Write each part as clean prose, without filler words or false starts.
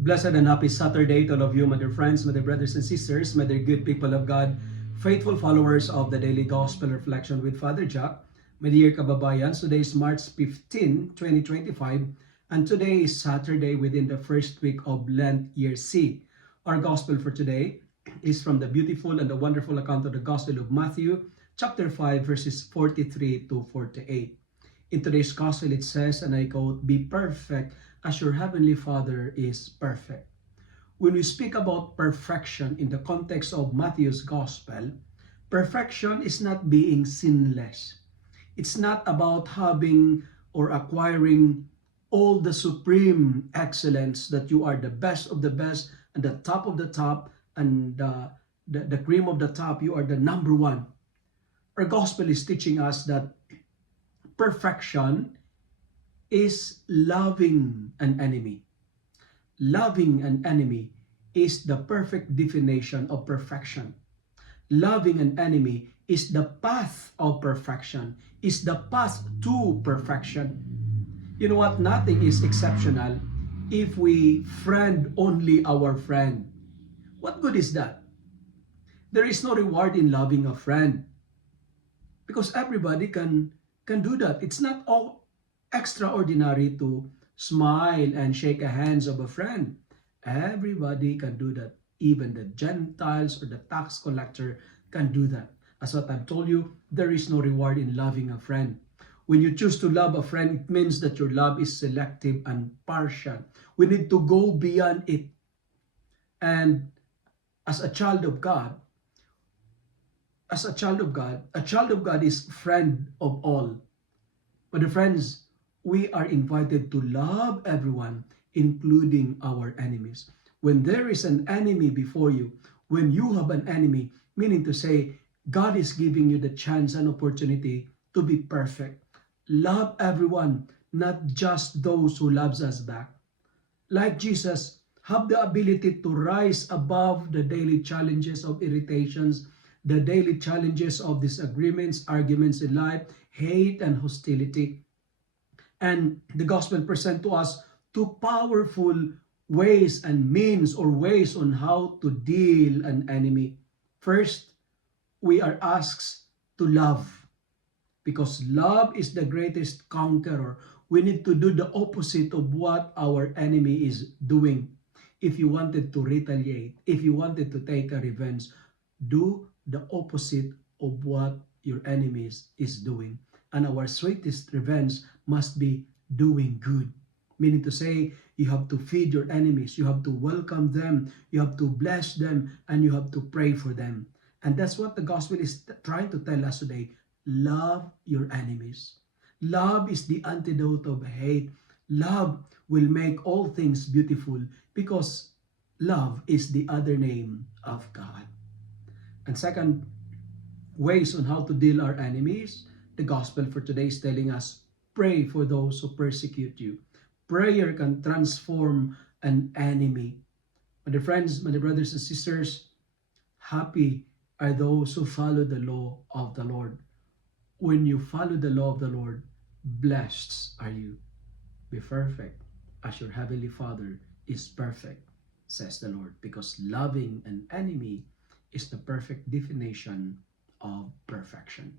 Blessed and happy Saturday to all of you, my dear friends, my dear brothers and sisters, my dear good people of God, faithful followers of the Daily Gospel Reflection with Father Jack. My dear kababayan, today is March 15, 2025, and today is Saturday within the first week of Lent Year C. Our Gospel for today is from the beautiful and the wonderful account of the Gospel of Matthew, chapter 5, verses 43 to 48. In today's Gospel, it says, and I quote, "Be perfect as your heavenly Father is perfect." When we speak about perfection in the context of Matthew's Gospel, perfection is not being sinless. It's not about having or acquiring all the supreme excellence that you are the best of the best and the top of the top and the cream of the top, you are the number one. Our Gospel is teaching us that perfection is loving an enemy. Loving an enemy is the perfect definition of perfection. Loving an enemy is the path of perfection, is the path to perfection. You know what? Nothing is exceptional if we friend only our friend. What good is that? There is no reward in loving a friend because everybody can do that. It's not all extraordinary to smile and shake a hands of a friend. Everybody can do that. Even the Gentiles or the tax collector can do that. As what I've told you, there is no reward in loving a friend. When you choose to love a friend, it means that your love is selective and partial. We need to go beyond it. And as a child of God, a child of God is friend of all. But the friends, we are invited to love everyone, including our enemies. When there is an enemy before you, when you have an enemy, meaning to say, God is giving you the chance and opportunity to be perfect. Love everyone, not just those who loves us back. Like Jesus, have the ability to rise above the daily challenges of irritations, the daily challenges of disagreements, arguments in life, hate and hostility. And the gospel present to us two powerful ways and means or ways on how to deal an enemy. First, we are asked to love because love is the greatest conqueror. We need to do the opposite of what our enemy is doing. If you wanted to retaliate, if you wanted to take a revenge, do the opposite of what your enemy is doing. And our sweetest revenge must be doing good. Meaning to say, you have to feed your enemies, you have to welcome them, you have to bless them, and you have to pray for them. And that's what the gospel is trying to tell us today. Love your enemies. Love is the antidote of hate. Love will make all things beautiful because love is the other name of God. And second, ways on how to deal our enemies. The gospel for today is telling us, pray for those who persecute you. Prayer can transform an enemy. My dear friends, my dear brothers and sisters, happy are those who follow the law of the Lord. When you follow the law of the Lord, blessed are you. Be perfect as your heavenly Father is perfect, says the Lord, because loving an enemy is the perfect definition of perfection.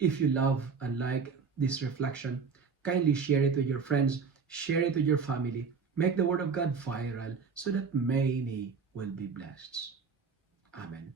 If you love and like this reflection, kindly share it with your friends, share it with your family, make the word of God viral so that many will be blessed. Amen.